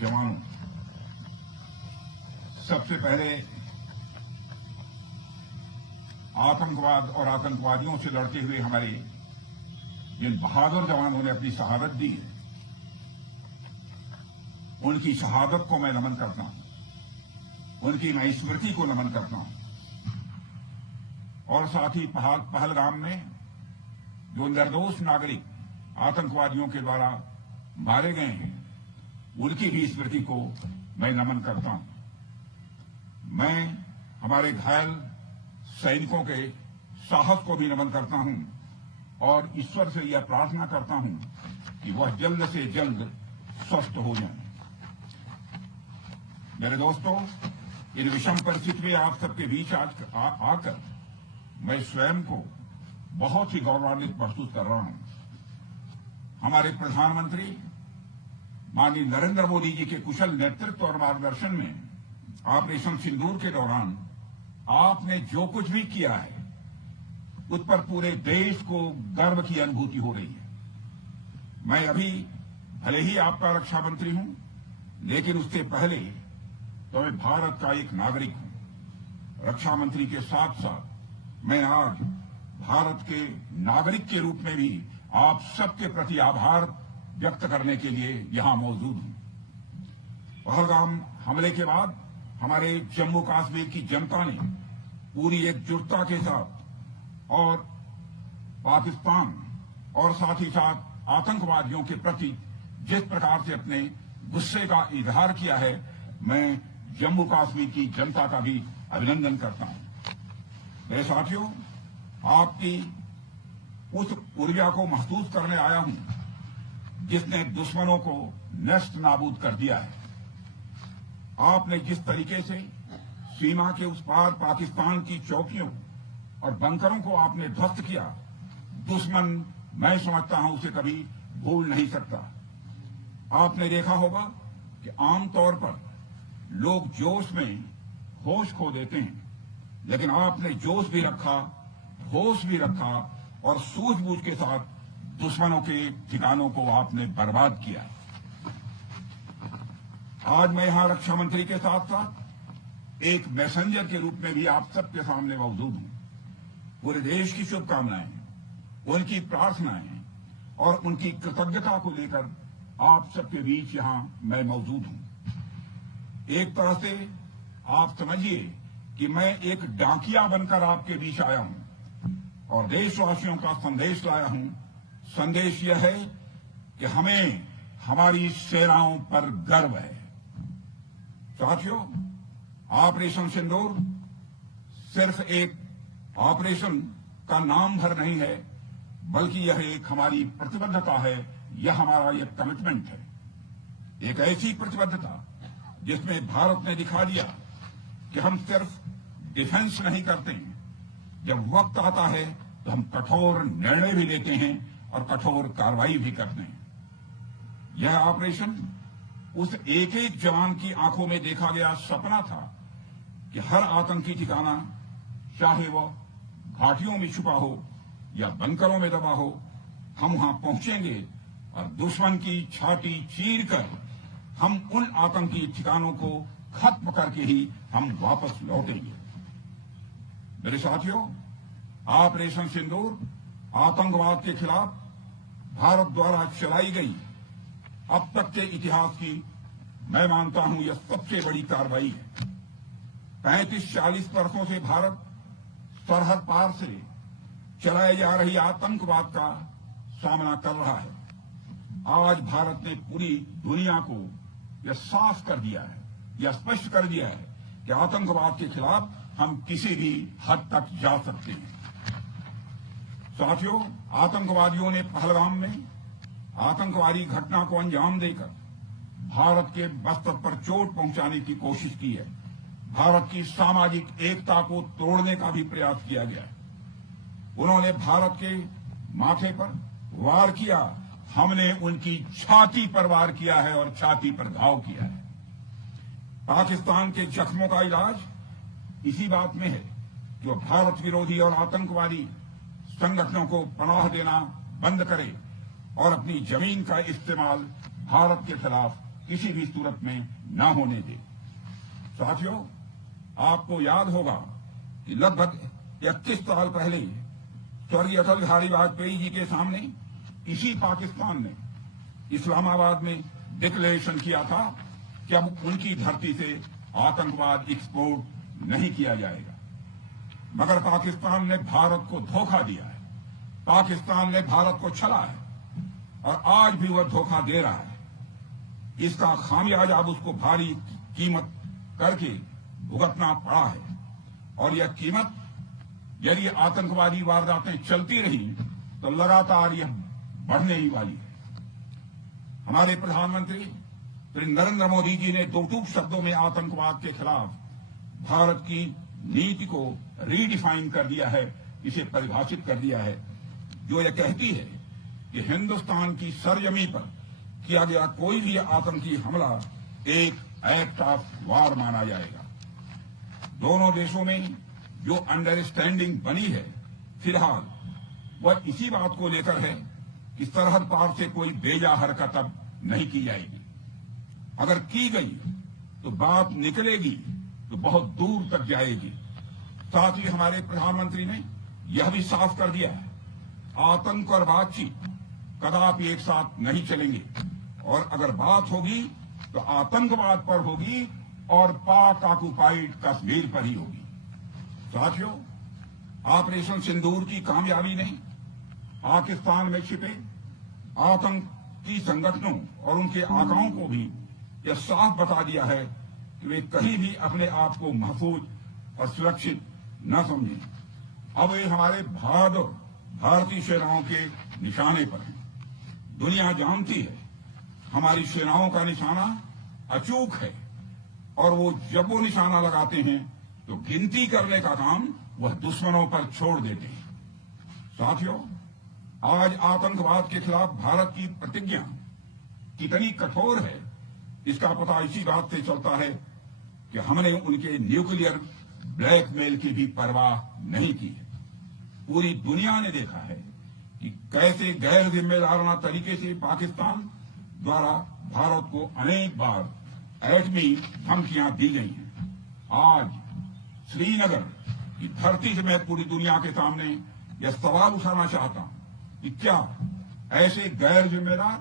जवानों, सबसे पहले आतंकवाद और आतंकवादियों से लड़ते हुए हमारे जिन बहादुर जवानों ने अपनी शहादत दी है, उनकी शहादत को मैं नमन करता हूं, उनकी मैं स्मृति को नमन करता हूं। और साथ ही पहलगाम में जो निर्दोष नागरिक आतंकवादियों के द्वारा मारे गए हैं, उनकी भी स्मृति को मैं नमन करता हूं। मैं हमारे घायल सैनिकों के साहस को भी नमन करता हूं और ईश्वर से यह प्रार्थना करता हूं कि वह जल्द से जल्द स्वस्थ हो जाएं। मेरे दोस्तों, इन विषम परिस्थिति में आप सबके बीच आज आकर मैं स्वयं को बहुत ही गौरवान्वित महसूस कर रहा हूं। हमारे प्रधानमंत्री माननीय नरेंद्र मोदी जी के कुशल नेतृत्व और मार्गदर्शन में ऑपरेशन सिंदूर के दौरान आपने जो कुछ भी किया है, उस पर पूरे देश को गर्व की अनुभूति हो रही है। मैं अभी भले ही आपका रक्षा मंत्री हूं, लेकिन उससे पहले तो मैं भारत का एक नागरिक हूं। रक्षा मंत्री के साथ साथ मैं आज भारत के नागरिक के रूप में भी आप सबके प्रति आभार व्यक्त करने के लिए यहां मौजूद हूं। पहलगाम हमले के बाद हमारे जम्मू कश्मीर की जनता ने पूरी एकजुटता के साथ और पाकिस्तान और साथ ही साथ आतंकवादियों के प्रति जिस प्रकार से अपने गुस्से का इजहार किया है, मैं जम्मू कश्मीर की जनता का भी अभिनंदन करता हूं। मेरे साथियों, आपकी उस ऊर्जा को महसूस करने आया हूं जिसने दुश्मनों को नष्ट नाबूद कर दिया है। आपने जिस तरीके से सीमा के उस पार पाकिस्तान की चौकियों और बंकरों को आपने ध्वस्त किया, दुश्मन मैं समझता हूं उसे कभी भूल नहीं सकता। आपने देखा होगा कि आमतौर पर लोग जोश में होश खो देते हैं, लेकिन आपने जोश भी रखा, होश भी रखा और सूझबूझ के साथ दुश्मनों के ठिकानों को आपने बर्बाद किया। आज मैं यहां रक्षा मंत्री के साथ साथ एक मैसेंजर के रूप में भी आप सबके सामने मौजूद हूं। पूरे देश की शुभकामनाएं, उनकी प्रार्थनाएं और उनकी कृतज्ञता को लेकर आप सबके बीच यहां मैं मौजूद हूं। एक तरह से आप समझिए कि मैं एक डाकिया बनकर आपके बीच आया हूं और देशवासियों का संदेश लाया हूं। संदेश यह है कि हमें हमारी सेनाओं पर गर्व है। साथियों, ऑपरेशन सिंदूर सिर्फ एक ऑपरेशन का नाम भर नहीं है, बल्कि यह एक हमारी प्रतिबद्धता है, यह हमारा एक कमिटमेंट है। एक ऐसी प्रतिबद्धता जिसमें भारत ने दिखा दिया कि हम सिर्फ डिफेंस नहीं करते हैं, जब वक्त आता है तो हम कठोर निर्णय भी लेते हैं और कठोर कार्रवाई भी करते हैं। यह ऑपरेशन उस एक एक जवान की आंखों में देखा गया सपना था कि हर आतंकी ठिकाना, चाहे वो घाटियों में छुपा हो या बंकरों में दबा हो, हम वहां पहुंचेंगे और दुश्मन की छाती चीर कर हम उन आतंकी ठिकानों को खत्म करके ही हम वापस लौटेंगे। मेरे साथियों, ऑपरेशन सिंदूर आतंकवाद के खिलाफ भारत द्वारा चलाई गई अब तक के इतिहास की मैं मानता हूं यह सबसे बड़ी कार्रवाई है। 35-40 वर्षों से भारत सरहद पार से चलाई जा रही आतंकवाद का सामना कर रहा है। आज भारत ने पूरी दुनिया को यह साफ कर दिया है, यह स्पष्ट कर दिया है कि आतंकवाद के खिलाफ हम किसी भी हद तक जा सकते हैं। साथियों, आतंकवादियों ने पहलगाम में आतंकवादी घटना को अंजाम देकर भारत के मस्तक पर चोट पहुंचाने की कोशिश की है। भारत की सामाजिक एकता को तोड़ने का भी प्रयास किया गया है। उन्होंने भारत के माथे पर वार किया, हमने उनकी छाती पर वार किया है और छाती पर घाव किया है। पाकिस्तान के जख्मों का इलाज इसी बात में है कि वो भारत विरोधी और आतंकवादी संगठनों को पनाह देना बंद करे और अपनी जमीन का इस्तेमाल भारत के खिलाफ किसी भी सूरत में न होने दे। साथियों, आपको याद होगा कि लगभग 31 साल पहले स्वर्गीय अटल बिहारी वाजपेयी जी के सामने इसी पाकिस्तान ने इस्लामाबाद में डिक्लेरेशन किया था कि अब उनकी धरती से आतंकवाद एक्सपोर्ट नहीं किया जाएगा। मगर पाकिस्तान ने भारत को धोखा दिया है, पाकिस्तान ने भारत को छला है और आज भी वह धोखा दे रहा है। इसका खामियाजा अब उसको भारी कीमत करके भुगतना पड़ा है और यह कीमत यदि आतंकवादी वारदातें चलती रही तो लगातार यह बढ़ने ही वाली है। हमारे प्रधानमंत्री श्री नरेंद्र मोदी जी ने दो टूक शब्दों में आतंकवाद के खिलाफ भारत की नीति को रीडिफाइन कर दिया है, इसे परिभाषित कर दिया है, जो यह कहती है कि हिंदुस्तान की सरजमी पर किया गया कोई भी आतंकी हमला एक एक्ट ऑफ वार माना जाएगा। दोनों देशों में जो अंडरस्टैंडिंग बनी है फिलहाल वह इसी बात को लेकर है कि सरहद पार से कोई बेजा हरकत अब नहीं की जाएगी। अगर की गई तो बात निकलेगी तो बहुत दूर तक जाएगी। साथ ही हमारे प्रधानमंत्री ने यह भी साफ कर दिया है, आतंक और बातचीत कदापि एक साथ नहीं चलेंगे और अगर बात होगी तो आतंकवाद पर होगी और पाक ऑक्युपाइड कश्मीर पर ही होगी। साथियों, ऑपरेशन सिंदूर की कामयाबी ने पाकिस्तान में छिपे आतंकी संगठनों और उनके आकाओं को भी यह साफ बता दिया है कि वे कहीं भी अपने आप को महफूज और सुरक्षित न समझें। अब वे हमारे बहादुर भारतीय सेनाओं के निशाने पर हैं। दुनिया जानती है हमारी सेनाओं का निशाना अचूक है और वो जब वो निशाना लगाते हैं तो गिनती करने का काम वह दुश्मनों पर छोड़ देते हैं। साथियों, आज आतंकवाद के खिलाफ भारत की प्रतिज्ञा कितनी कठोर है इसका पता इसी बात से चलता है कि हमने उनके न्यूक्लियर ब्लैकमेल की भी परवाह नहीं की है। पूरी दुनिया ने देखा है कि कैसे गैर जिम्मेदाराना तरीके से पाकिस्तान द्वारा भारत को अनेक बार एटमी धमकियां दी गई हैं। आज श्रीनगर की धरती से मैं पूरी दुनिया के सामने यह सवाल उठाना चाहता हूं कि क्या ऐसे गैर जिम्मेदार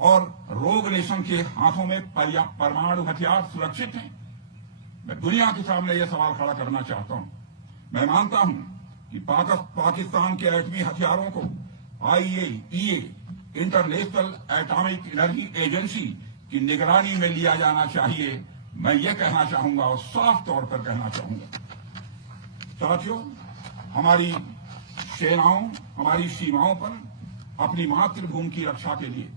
और रोग नेशन के हाथों में परमाणु हथियार सुरक्षित हैं? मैं दुनिया के सामने यह सवाल खड़ा करना चाहता हूं। मैं मानता हूं कि पाकिस्तान के एटमी हथियारों को IAEA international atomic energy agency की निगरानी में लिया जाना चाहिए। मैं ये कहना चाहूंगा और साफ तौर पर कहना चाहूंगा। साथियों, हमारी सेनाओं हमारी सीमाओं पर अपनी मातृभूमि की रक्षा के लिए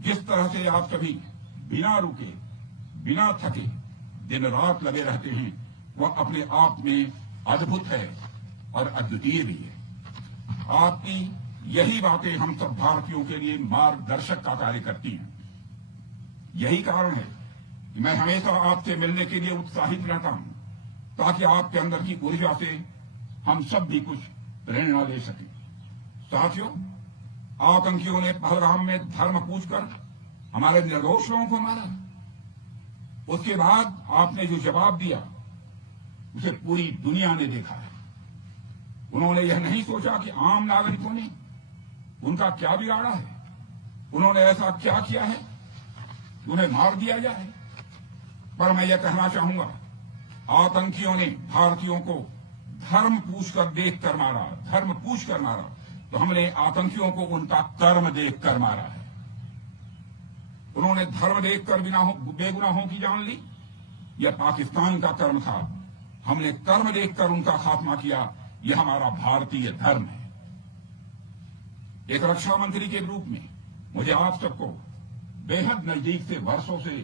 जिस तरह से आप सभी बिना रुके बिना थके दिन रात लगे रहते हैं वह अपने आप में अद्भुत है और अद्वितीय भी है। आपकी यही बातें हम सब भारतीयों के लिए मार्गदर्शक का कार्य करती हैं। यही कारण है कि मैं हमेशा आपसे मिलने के लिए उत्साहित रहता हूं ताकि आपके अंदर की ऊर्जा से हम सब भी कुछ प्रेरणा ले सकें। साथियों, आतंकियों ने पहलगाम में धर्म पूछकर हमारे निर्दोष लोगों को मारा। उसके बाद आपने जो जवाब दिया उसे पूरी दुनिया ने देखा है। उन्होंने यह नहीं सोचा कि आम नागरिकों ने उनका क्या बिगाड़ा है, उन्होंने ऐसा क्या किया है कि उन्हें मार दिया जाए। पर मैं यह कहना चाहूंगा, आतंकियों ने भारतीयों को धर्म पूछकर देखकर मारा, धर्म पूछकर मारा, तो हमने आतंकियों को उनका कर्म देखकर मारा है। उन्होंने धर्म देखकर बेगुनाहों की जान ली, यह पाकिस्तान का कर्म था। हमने कर्म देखकर उनका खात्मा किया, यह हमारा भारतीय धर्म है। एक रक्षा मंत्री के रूप में मुझे आप सबको बेहद नजदीक से वर्षों से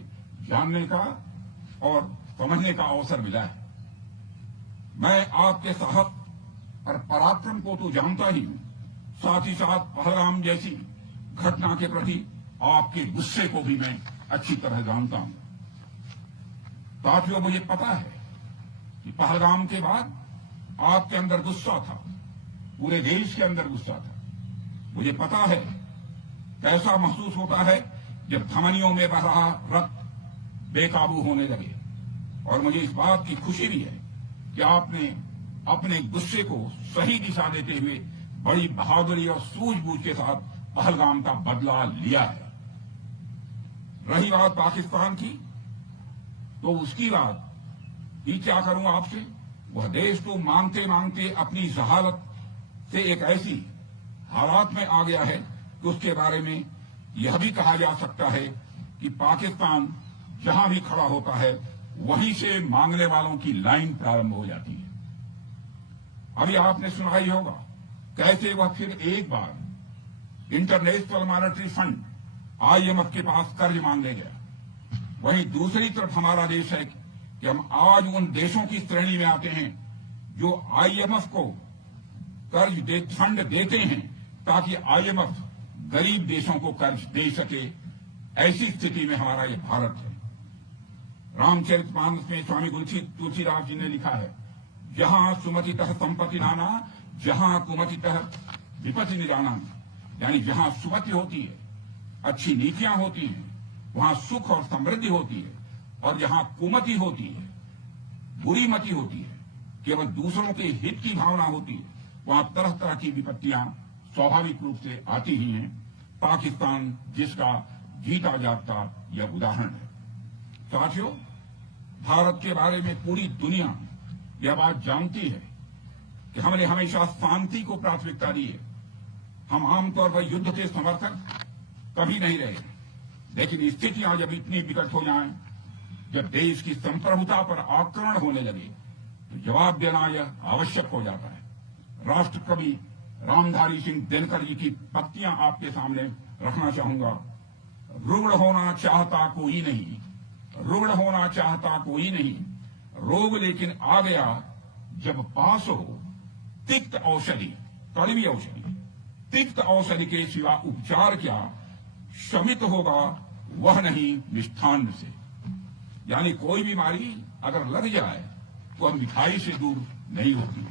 जानने का और समझने का अवसर मिला है। मैं आपके साहस और पराक्रम को तो जानता ही हूं, साथ ही साथ पहलगाम जैसी घटना के प्रति आपके गुस्से को भी मैं अच्छी तरह जानता हूं। साथियों, मुझे पता है कि पहलगाम के बाद आपके अंदर गुस्सा था, पूरे देश के अंदर गुस्सा था। मुझे पता है कैसा महसूस होता है जब धमनियों में बह रहा रक्त बेकाबू होने लगे। और मुझे इस बात की खुशी भी है कि आपने अपने गुस्से को सही दिशा देते हुए बड़ी बहादुरी और सूझबूझ के साथ पहलगाम का बदला लिया है। रही बात पाकिस्तान की, तो उसकी बात ही क्या करूं आपसे। वह देश तो मांगते मांगते अपनी जहालत से एक ऐसी हालात में आ गया है कि उसके बारे में यह भी कहा जा सकता है कि पाकिस्तान जहां भी खड़ा होता है वहीं से मांगने वालों की लाइन प्रारंभ हो जाती है। अभी आपने सुना ही होगा कैसे वह फिर एक बार इंटरनेशनल मॉनेटरी फंड IMF के पास कर्ज मांगने गया। वहीं दूसरी तरफ हमारा देश है कि हम आज उन देशों की श्रेणी में आते हैं जो IMF को फंड देते हैं ताकि IMF गरीब देशों को कर्ज दे सके। ऐसी स्थिति में हमारा ये भारत है। रामचरितमानस में स्वामी तुलसीदास जी ने लिखा है, जहां सुमतितः संपत्ति नाना, जहां कुमतितः विपत्ति निदाना। यानी जहां सुमति होती है, अच्छी नीतियां होती हैं, वहां सुख और समृद्धि होती है, और जहां कुमति होती है, बुरी मति होती है, केवल दूसरों के हित की भावना होती है, वहां तरह तरह की विपत्तियां स्वाभाविक रूप से आती ही हैं। पाकिस्तान जिसका जीता जागता यह उदाहरण है। साथियों, भारत के बारे में पूरी दुनिया यह बात जानती है कि हमने हमेशा शांति को प्राथमिकता दी है। हम आमतौर पर युद्ध के समर्थक कभी नहीं रहे, लेकिन स्थितियां जब इतनी विकट हो जाएं, जब देश की संप्रभुता पर आक्रमण होने लगे, तो जवाब देना यह आवश्यक हो जाता है। राष्ट्रकवि रामधारी सिंह दिनकर जी की पंक्तियां आपके सामने रखना चाहूंगा। रुग्ण होना चाहता कोई नहीं, रुग्ण होना चाहता कोई नहीं, रोग लेकिन आ गया जब पास हो तिक्त औषधि, कड़वी औषधि। तिक्त औषधि के सिवा उपचार क्या, शमित होगा वह नहीं मिष्ठान्न से। यानी कोई बीमारी अगर लग जाए तो हम मिठाई से दूर नहीं होती,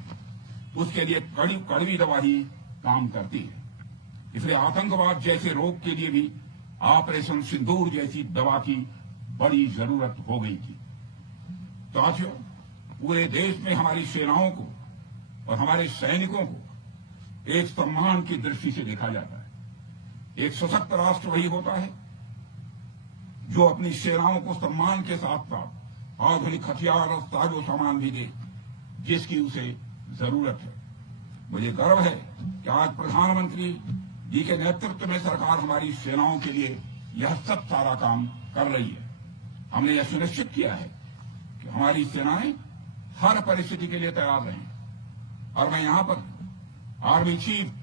उसके लिए कड़वी दवा ही काम करती है। इसलिए आतंकवाद जैसे रोग के लिए भी ऑपरेशन सिंदूर जैसी दवा की बड़ी जरूरत हो गई थी। साथियों, पूरे देश में हमारी सेनाओं को और हमारे सैनिकों को एक सम्मान की दृष्टि से देखा जाता है। एक सशक्त राष्ट्र वही होता है जो अपनी सेनाओं को सम्मान के साथ साथ आधुनिक हथियार और साजो सामान भी दे जिसकी उसे जरूरत है। मुझे गर्व है कि आज प्रधानमंत्री जी के नेतृत्व में सरकार हमारी सेनाओं के लिए यह सब सारा काम कर रही है। हमने यह सुनिश्चित किया है कि हमारी सेनाएं हर परिस्थिति के लिए तैयार रहें। और मैं यहां पर army chief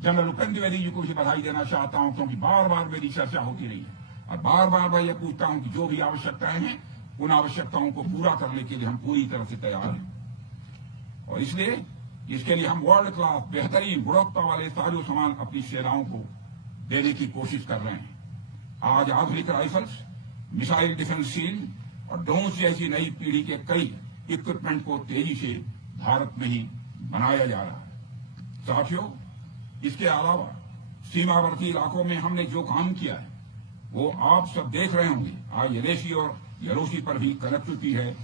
general Upendra Dwivedi ji को भी बधाई देना चाहता हूं, क्योंकि बार बार मेरी चर्चा होती रही है और बार बार मैं ये पूछता हूं कि जो भी आवश्यकताएं हैं उन आवश्यकताओं को पूरा करने के लिए हम पूरी तरह से तैयार हैं। और इसलिए इसके लिए हम वर्ल्ड क्लास बेहतरीन गुणवत्ता वाले साजो सामान अपनी सेनाओं को देने की कोशिश कर रहे हैं। आज आधुनिक राइफल्स, मिसाइल डिफेंस शील्ड और ड्रोन्स जैसी नई पीढ़ी के कई इक्विपमेंट को तेजी से भारत में ही बनाया जा रहा है। साथियों, इसके अलावा सीमावर्ती इलाकों में हमने जो काम किया है वो आप सब देख रहे होंगे। आज यलेशी और यलोशी पर भी कनेक्टिविटी है,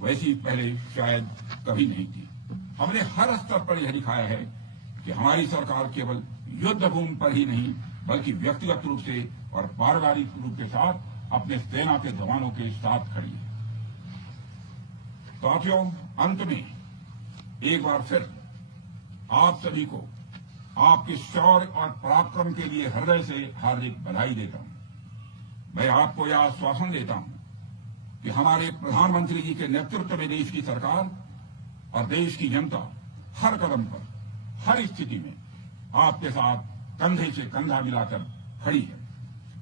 वैसी पहले शायद कभी नहीं थी। हमने हर स्तर पर यह दिखाया है कि हमारी सरकार केवल युद्ध भूमि पर ही नहीं बल्कि व्यक्तिगत रूप से और पारिवारिक रूप के साथ अपने सेना के जवानों के साथ खड़ी है। साथियों, अंत में एक बार फिर आप सभी को आपके शौर्य और पराक्रम के लिए हृदय से हार्दिक बधाई देता हूं। मैं आपको यह आश्वासन देता हूं कि हमारे प्रधानमंत्री जी के नेतृत्व में देश की सरकार और देश की जनता हर कदम पर, हर स्थिति में आपके साथ कंधे से कंधा मिलाकर खड़ी है।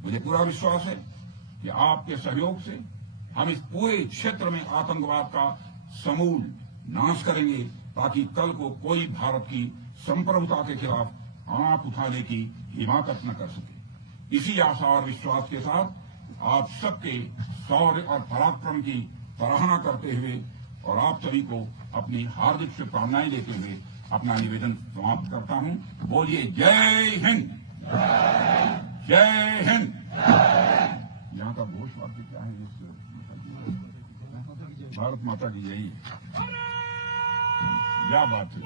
मुझे पूरा विश्वास है कि आपके सहयोग से हम इस पूरे क्षेत्र में आतंकवाद का समूल नाश करेंगे, ताकि कल को कोई भारत की संप्रभुता के खिलाफ आंख उठाने की हिमाकत न कर सके। इसी आशा और विश्वास के साथ आप सबके शौर्य और पराक्रम की सराहना करते हुए और आप सभी को अपनी हार्दिक शुभकामनाएं देते हुए अपना निवेदन समाप्त करता हूं। बोलिए जय हिंद, जय हिंद। का घोष वाक्य क्या है इस भारत माता की यही है। क्या बात है।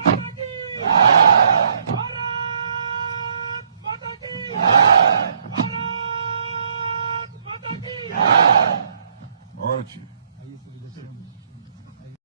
और अच्छी